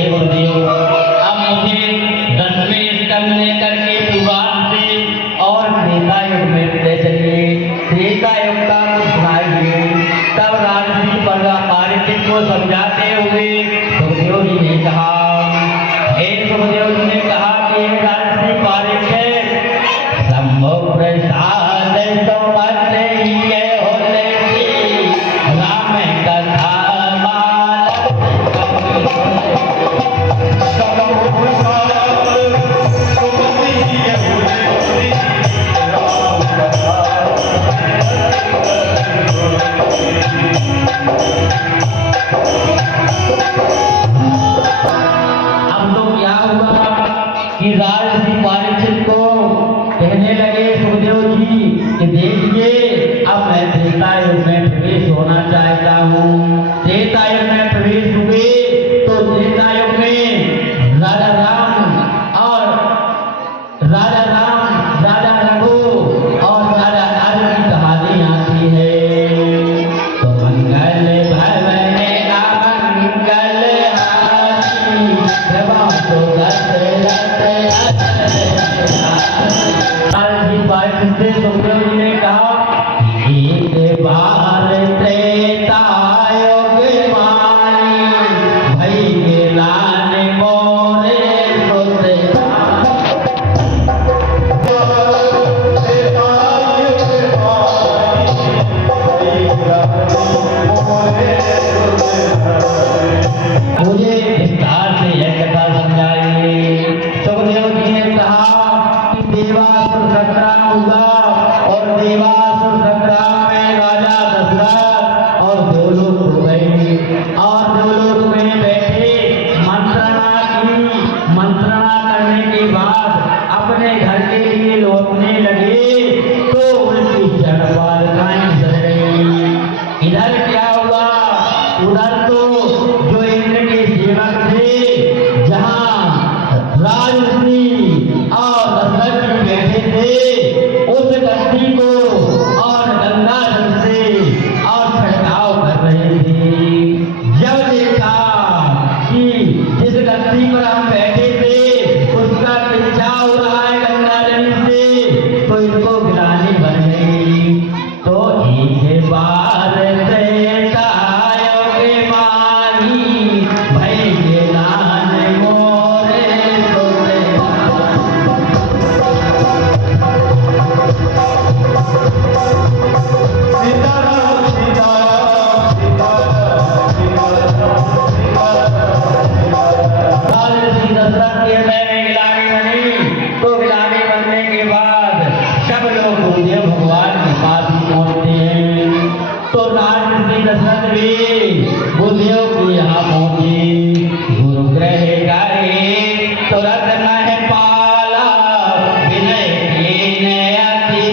हे गुरुदेव, अब मुझे 10वें स्कंद लेकर के विवाद से और त्रेता युग में ले चलिए। त्रेता युग का कुछ सुनाइए। तब राजसी पारिषद को समझाते हुए सुखदेव जी ने कहा, हे सुखदेव जी ने कहा कि हे राजसी पारिषद, शंभु प्रसाद समझते ही होते राम कथा कि राजसी पारिषद को कहने लगे सुखदेव जी कि देखिए, अब मैं त्रेता युग में प्रवेश होना चाहता हूँ। त्रेता युग में प्रवेश हुए तो त्रेता युग में राजा राम, राजा रघु और राजा अर्जुन की कहानी आती है। तो मंगल भवन का मंगल हारी, प्रभा तो से सुखदेव जी ने कहा, एक बार त्रेता युग मानी, भई के लान मोरे मुझे विस्तार से यह कथा समझाइए। सुखदेव जी ने कहा कि देवासुर संग्राम हुआ और देवासुर संग्राम में राजा दशरथ और देवलोक हो गए और देवलोक में बैठे मंत्रणा की। मंत्रणा करने के बाद अपने घर के लिए लौटने लगे तो उनकी जड़बालिकाएं जल गई। इधर क्या हुआ, उधर तो जो इंद्र के सेवक थे, जहां राजश्री और दशरथ जी बैठे थे, उस गद्दी को और गंगा जल से और छिड़काव कर रहे थे। जब देखा कि जिस गद्दी पर हम बैठे थे उसका खिंचाव हो रहा है गंगा जल से, तो इनको गिरानी बन गई। तो एक बार त्रेता युग मानी, भई के लान मोरे दशरथ के हृदय में गिलानी बनी। तो गिलानी बनने के बाद सब लोग गुरुदेव भगवान के पास पहुंचते हैं। तो राजऋषि दशरथ भी गुरुदेव के यहाँ पहुंचे। गुरु ग्रह करे तुरंत नह पाला, विनय कीने अति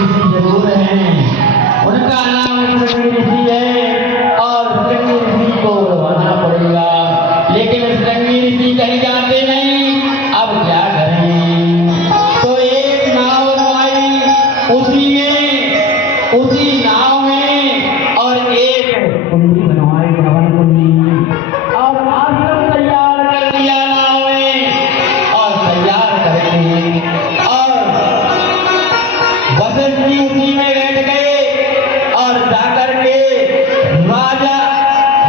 ऋषि जरूर हैं, उनका नाम श्रृंगी ऋषि है और श्रृंगी ऋषि को बुलवाना पड़ेगा। लेकिन श्रृंगी ऋषि कहीं जाते नहीं, अब क्या करें? तो एक नाव बनवाई, उसी नाव में और एक कुंडी बनवाई, भवन कुंडी, और आश्रम तैयार कर दिया नाव में। और तैयार करके और वशिष्ठ जी उसी में बैठ गए और जाकर के राजा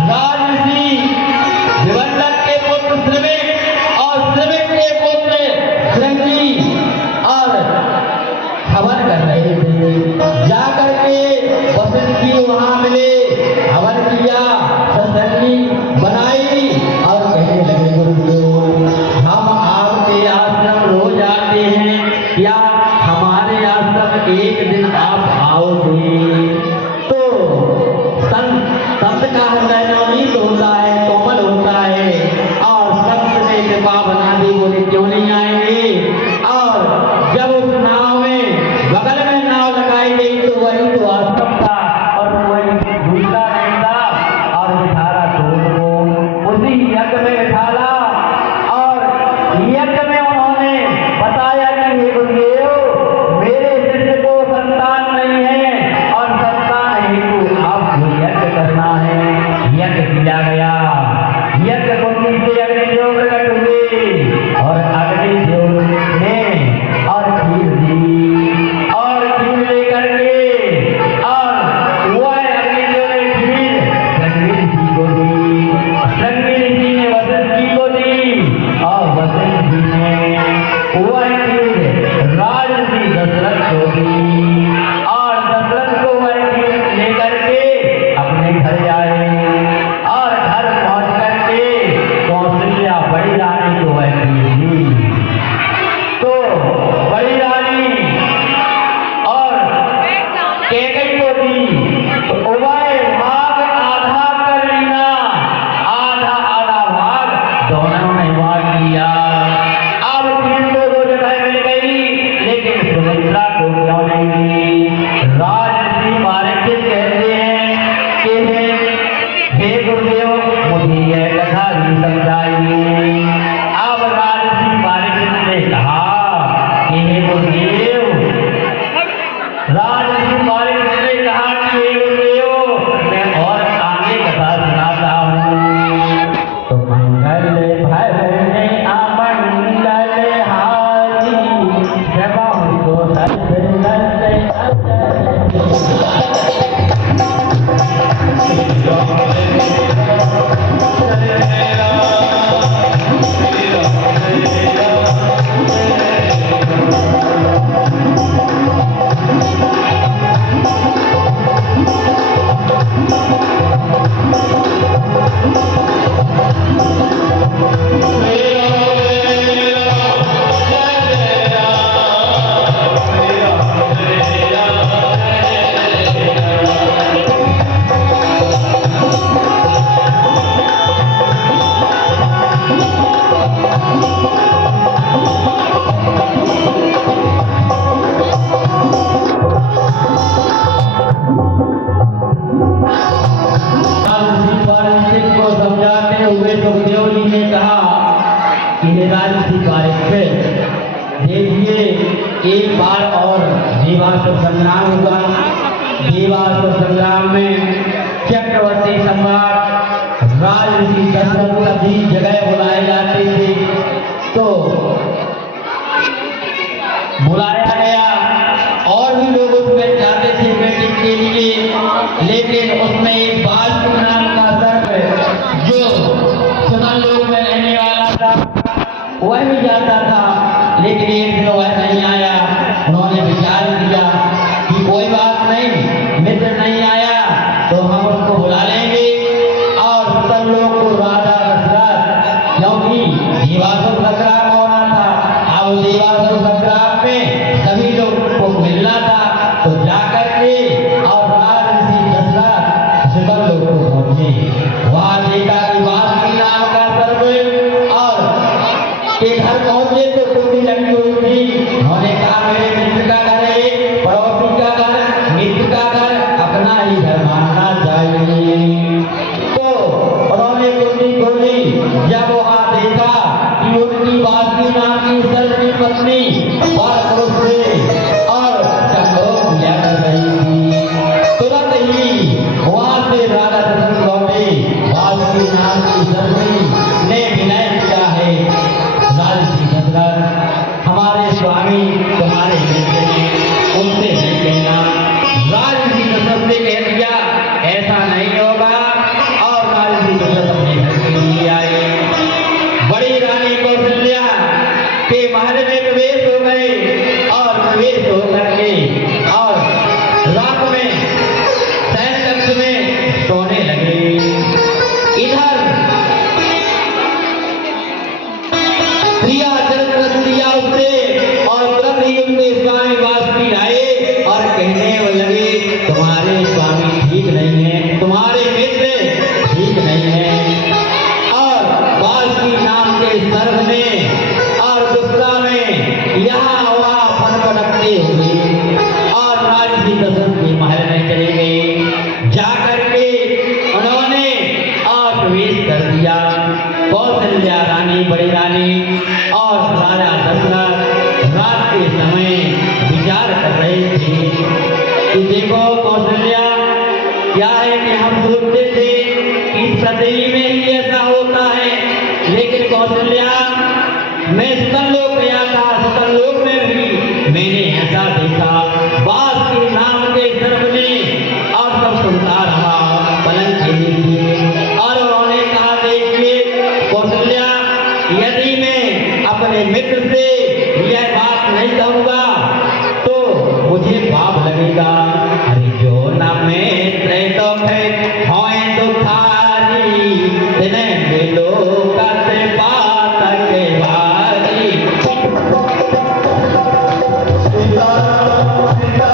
राजऋषि दिवंगत के पुत्र श्रमिक और श्रमिक के पुत्र श्रृंगी और हवन कर रहे थे। जाकर के वशिष्ठ जी वहां मिले, हवन किया, सत्संगी बनाई और कहने लगे, गुरुदेव हम आपके आश्रम रोज आते हैं, क्या हमारे आश्रम एक दिन आप आओगे? तो संत का हृदय नवनीत होता है, कोमल होता है और संत ने कृपा बना दी, बोले क्यों नहीं आएंगे। और जब उस नाव में बगल में नाव लगाई गई तो वही तो आश्रम था और वही दूसरा नहीं था और बिठारा को उसी यज्ञ में बिठाला। और यज्ञ में उन्होंने बताया कि हे गुरुदेव मेरे शिष्य को संतान नहीं है और संतान हेतु आपको यज्ञ करना है। यज्ञ किया गया, यज्ञ कुंडी से अग्निदेव प्रकट हुए और अग्निदेव ने और खीर दी और खीर लेकर के और वह अग्निदेव ने खीर श्रृंगी ऋषि को दी, श्रृंगी ऋषि ने वशिष्ठ जी को दी और वशिष्ठ जी ने वह खीर राजऋषि दशरथ को दी और दशरथ को वह खीर लेकर के अपने घर आए और घर पहुंच करके कौशल्या बड़ी रानी को वह खीर दी। तो बड़ी रानी और कैकेयी को दी तो वह भाग आधा कर लिया, आधा आधा भाग दोनों ने भाग लिया। अब तीन को दो जगह मिल गई, लेकिन सुमित्रा को क्यों नहीं दी? राजऋषि परीक्षित कहते हैं कि हे गुरुदेव मुझे यह कथा भी समझाइए। अब राजऋषि परीक्षित ने कहा कि हे गुरुदेव, राजऋषि परीक्षित ने कहा कि हे गुरुदेव मैं और आगे कथा सुनाता हूँ। तो मंगल भरने अमंगल हारी, जब हमको देखिए एक बार और देवासुर संग्राम हुआ। देवासुर संग्राम में चक्रवर्ती सम्राट राजऋषि दशरथ सभी जगह बुलाए जाते थे, तो बुलाया गया और भी लोग उसमें जाते थे मीटिंग के लिए, लेकिन उसमें एक बालक नाम का सर्प जो सुनन लोक में रहने वाला था वह भी जाता था, लेकिन एक दिन वह नहीं आया। उन्होंने विचार किया कि कोई बात नहीं, मित्र नहीं आया तो हम उसको बुला लेंगे और सब लोग को राजा दशरथ, क्योंकि देवासुर संग्राम होना था, अब देवासुर संग्राम में सभी लोग को मिलना था, तो जाकर के और राजऋषि दशरथ अपना ही घर मानना चाहिए। तो उन्होंने कुंडी खोली, जब वहां देखा कि उनकी बासी नाम की सर्वनी पत्नी और पुरुष से और संभोग किया कर रही थी। तुरंत ही वहां से राजा दशरथ लौटे। बासी नाम की सर्वनी ने विनय किया है, राजसी दशरथ हमारे स्वामी तुम्हारे मित्र हैं, उनसे नहीं कहना। राजसी दशरथ ने कह दिया ऐसा नहीं होगा, और राजसी दशरथ अपने घर के लिए आए। बड़ी रानी कौशल्या के महल में प्रवेश हो गए और प्रवेश होकर के और रात में शयन कक्ष में सोने लगे। इधर प्रिया चरित्र दिया उससे और तुरंत ही उनके स्वामी वासुकी आए और कहने लगे तुम्हारे स्वामी ठीक नहीं है, तुम्हारे मित्र ठीक नहीं है। और वासुकी नाम के सर्व में और दूसरा में यहाँ वहाँ फटफटकते हुए और राजसी दशरथ के महल में चले गए। जाकर के उन्होंने और प्रवेश कर दिया। कौशल्या रानी, बड़ी रानी और राजा दशरथ रात के समय विचार कर रहे थे कि देखो कौशल्या, क्या है कि हम सोचते थे कि इस पृथ्वी में ही ऐसा होता है, लेकिन कौशल्या मैं सुतलोक गया था, सुतलोक में भी मैंने ऐसा देखा। बास के नाम के सर्व ने और सब सुनता रहा पलंग के नीचे, और उन्होंने कहा देखिए कौशल्या, यदि मैं अपने मित्र से यह बात नहीं कहूँगा तो मुझे पाप लगेगा। अरे जो न मित्र तो है होए दुखारी, दिने मिलो करते बात के बारी। सीता सीता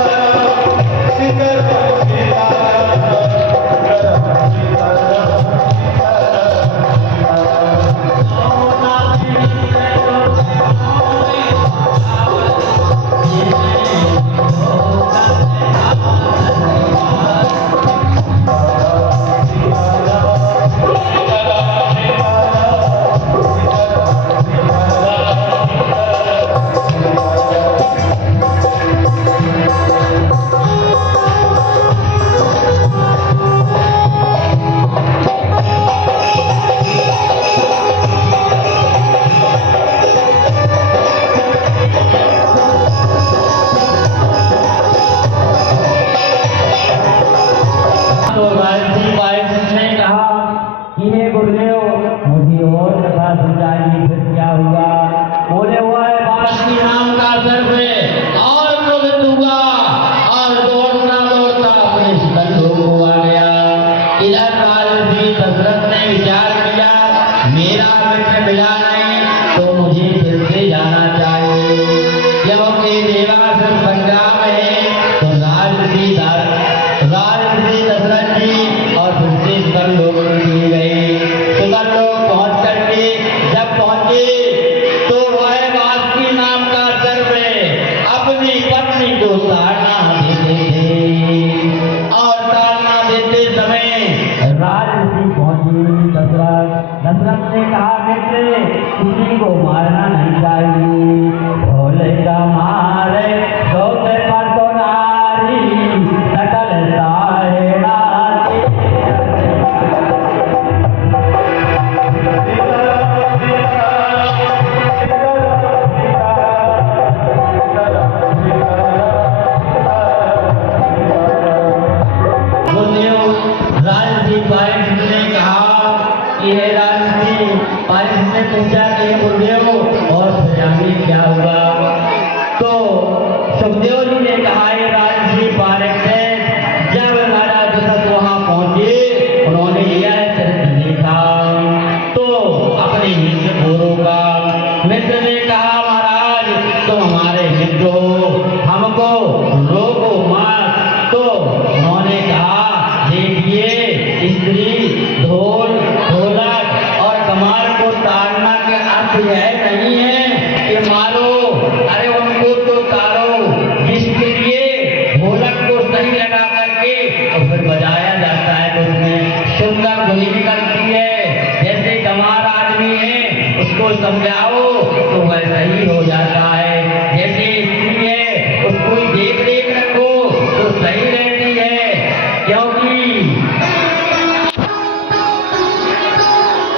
समझाओ तो वह सही हो जाता है। जैसे स्त्री है उसको देख रेख रखो तो सही रहती है, क्योंकि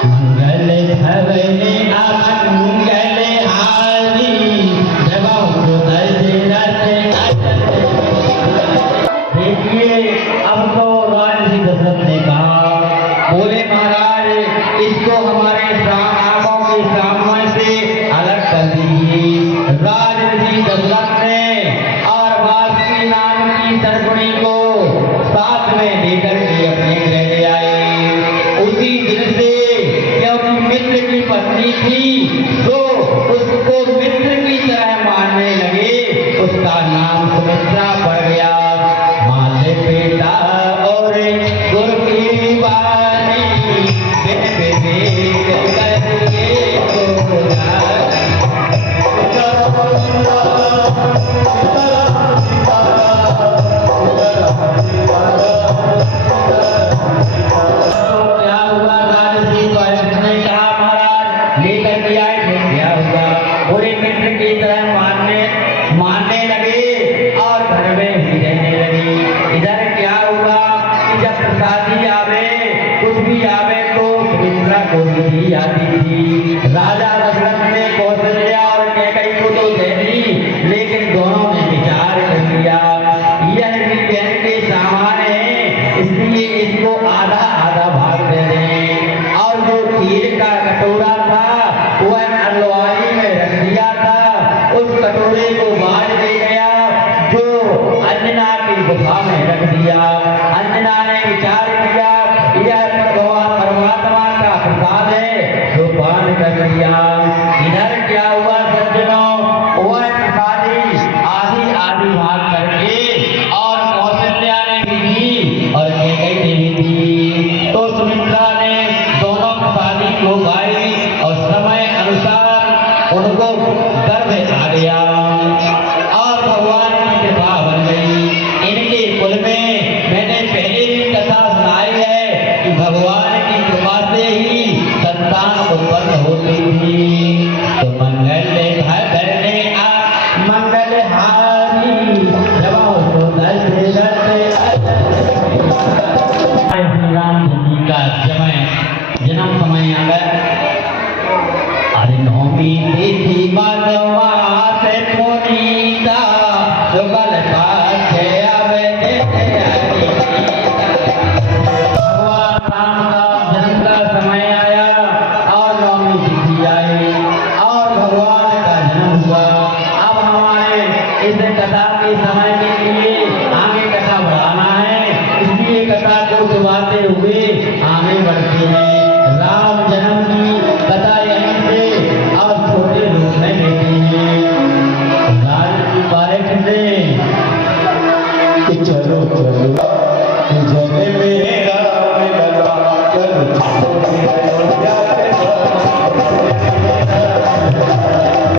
मंगल भवने अमंगल हारी जब हृदय देखिए अब तो राजसी दशरथ ने कहा, बोले महाराज इसको हमारे आंखों के सामने से अलग कर दीजिए। राजसी दशरथ ने और वासुकी नाम की सरगुणी को साथ में लेकर